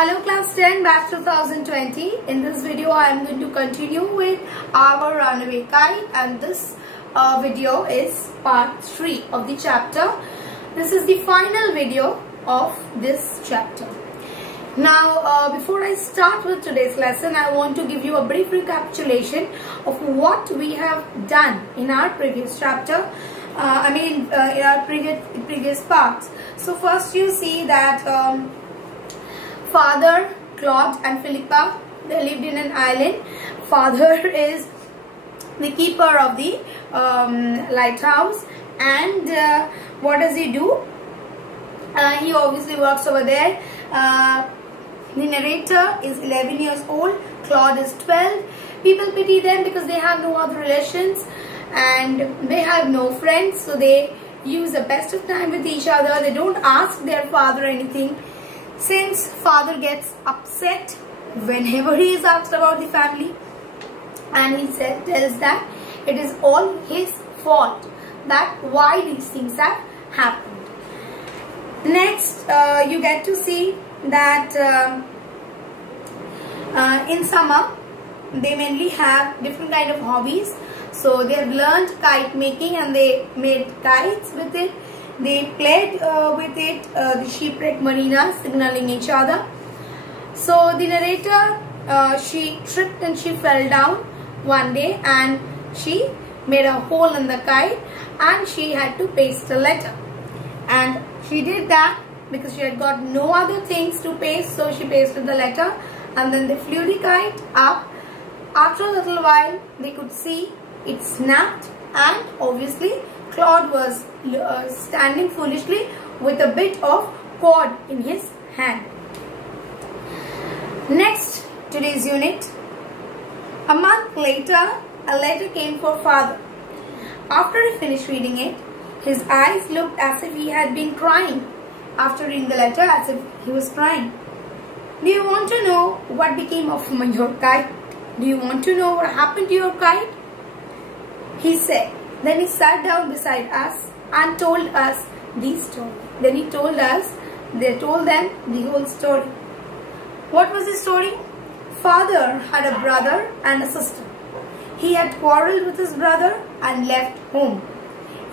Hello class 10 batch 2020. In this video I am going to continue with our runaway kite, and this video is part 3 of the chapter. This is the final video of this chapter. Now before I start with today's lesson, I want to give you a brief recapitulation of what we have done in our previous chapter. In our previous parts. So first you see that Father, Claude and Philippa, they lived in an island. Father is the keeper of the lighthouse, and what does he do? He obviously works over there. The narrator is 11 years old, Claude is 12. People pity them because they have no other relations and they have no friends, so they use the best of time with each other. They don't ask their father anything, since father gets upset whenever he is asked about the family, and he tells that it is all his fault, that why these things have happened. Next you get to see that in summer they mainly have different kind of hobbies. So they have learned kite making and they made kites with it. They played with it, the shipwreck marinas, signaling each other. So the narrator, she tripped and she fell down one day, and she made a hole in the kite and she had to paste a letter. And she did that because she had got no other things to paste, so she pasted the letter, and then they flew the kite up. After a little while they could see it snapped, and obviously Claude was standing foolishly with a bit of cord in his hand. Next, today's unit. A month later, a letter came for father. After he finished reading it, his eyes looked as if he had been crying. After reading the letter, as if he was crying. Do you want to know what became of your kite? Do you want to know what happened to your kite? He said. Then he sat down beside us and told us the story. Then he told them the whole story. What was the story? Father had a brother and a sister. He had quarreled with his brother and left home.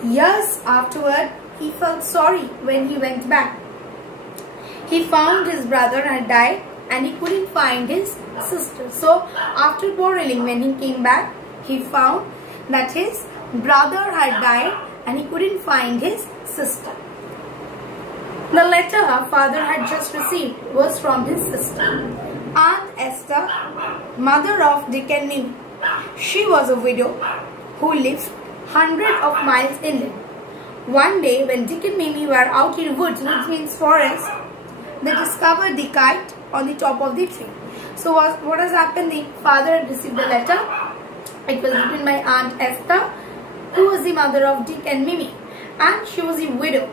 Years afterward, he felt sorry when he went back. He found his brother had died and he couldn't find his sister. So after quarreling, when he came back, he found that his brother had died and he couldn't find his sister. The letter father had just received was from his sister, Aunt Esther, mother of Dick and Mimi. She was a widow who lived hundreds of miles inland. One day when Dick and Mimi were out in woods, which means forest, they discovered the kite on the top of the tree. So what has happened? The father had received a letter. It was written by Aunt Esther, who was the mother of Dick and Mimi, and she was a widow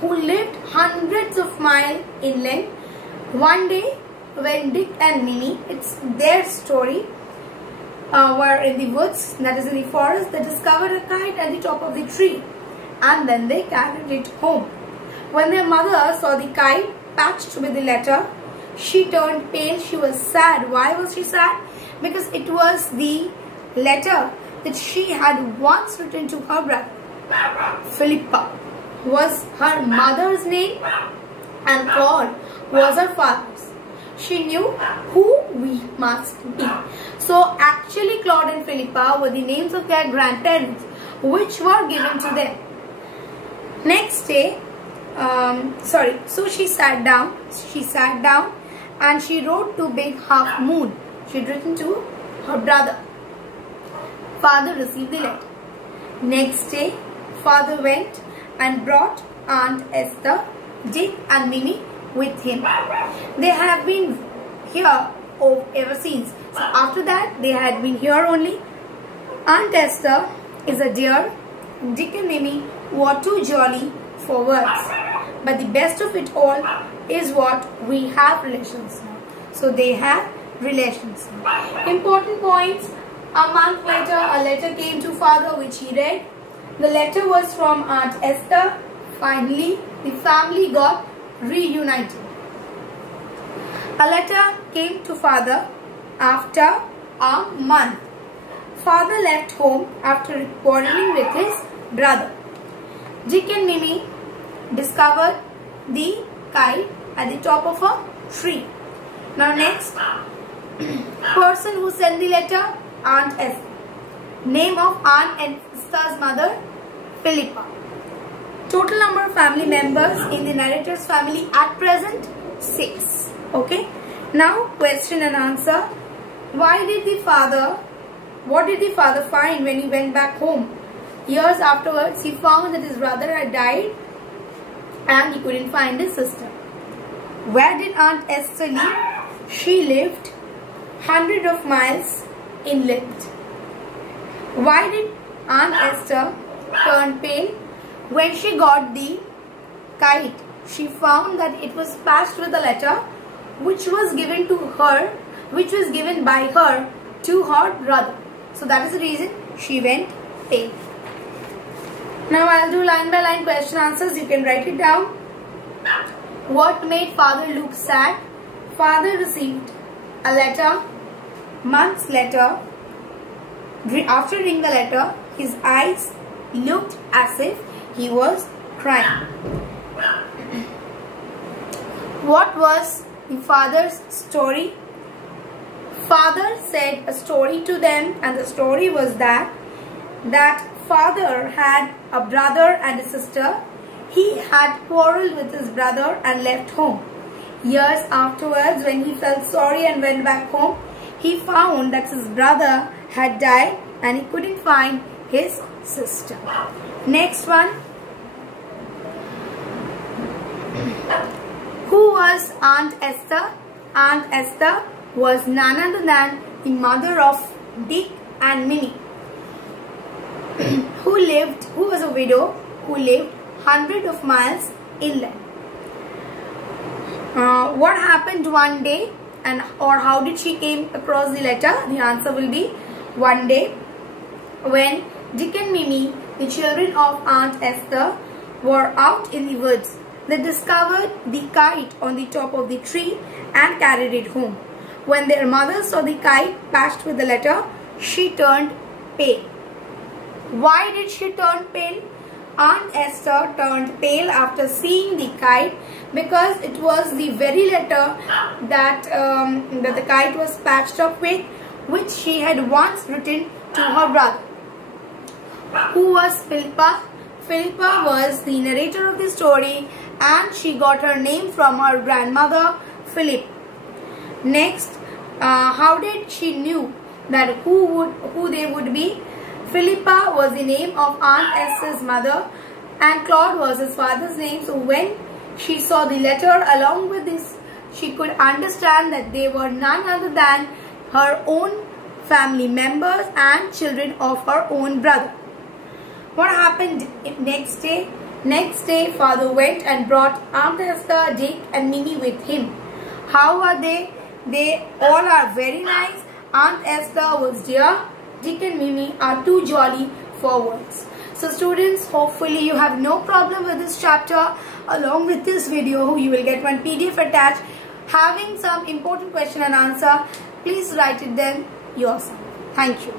who lived hundreds of miles inland. One day when Dick and Mimi, it's their story, were in the woods, that is in the forest, they discovered a kite at the top of the tree and then they carried it home. When their mother saw the kite patched with the letter, she turned pale. She was sad. Why was she sad? Because it was the letter that she had once written to her brother. Philippa was her mother's name and Claude was her father's. She knew who we must be. So actually Claude and Philippa were the names of their grandparents, which were given to them. Next day, so she sat down and she wrote to Big Half Moon. She had written to her brother. Father received the letter. Next day, father went and brought Aunt Esther, Dick and Mimi with him. They have been here ever since. So after that, they had been here only. Aunt Esther is a dear. Dick and Mimi were too jolly for words. But the best of it all is what we have relations now. So they have relations now. Important points. A month later, a letter came to father which he read. The letter was from Aunt Esther. Finally, the family got reunited. A letter came to father after a month. Father left home after quarreling with his brother. Dick and Mimi discovered the kite at the top of a tree. Now next, person who sent the letter, Aunt Esther. Name of Aunt Esther's mother, Philippa. Total number of family members in the narrator's family at present, 6. Okay. Now question and answer. What did the father find when he went back home? Years afterwards, he found that his brother had died and he couldn't find his sister. Where did Aunt Esther live? She lived hundreds of miles inland. Why did Aunt Esther turn pale? When she got the kite, she found that it was patched with a letter which was given by her to her brother. So that is the reason she went pale. Now I'll do line by line question answers. You can write it down. What made father look sad? Father received a letter months later. After reading the letter, his eyes looked as if he was crying. What was the father's story? Father said a story to them, and the story was that father had a brother and a sister. He had quarreled with his brother and left home. Years afterwards, when he felt sorry and went back home, he found that his brother had died and he couldn't find his sister. Next one. Who was Aunt Esther? Aunt Esther was none other than the mother of Dick and Minnie, who was a widow who lived hundreds of miles inland. What happened one day, or how did she came across the letter? The answer will be one day when Dick and Mimi, the children of Aunt Esther, were out in the woods. They discovered the kite on the top of the tree and carried it home. When their mother saw the kite patched with the letter, she turned pale. Why did she turn pale? Aunt Esther turned pale after seeing the kite because it was the very letter that the kite was patched up with, which she had once written to her brother. Who was Philippa? Philippa was the narrator of the story, and she got her name from her grandmother Philip. Next, how did she knew that who they would be? Philippa was the name of Aunt Esther's mother, and Claude was his father's name. So when she saw the letter along with this, she could understand that they were none other than her own family members and children of her own brother. What happened next day? Next day, father went and brought Aunt Esther, Dick and Mimi with him. How are they? They all are very nice. Aunt Esther was dear. Dick and Mimi are too jolly forwards. So students, hopefully you have no problem with this chapter. Along with this video, you will get one PDF attached having some important question and answer. Please write it then yourself. Thank you.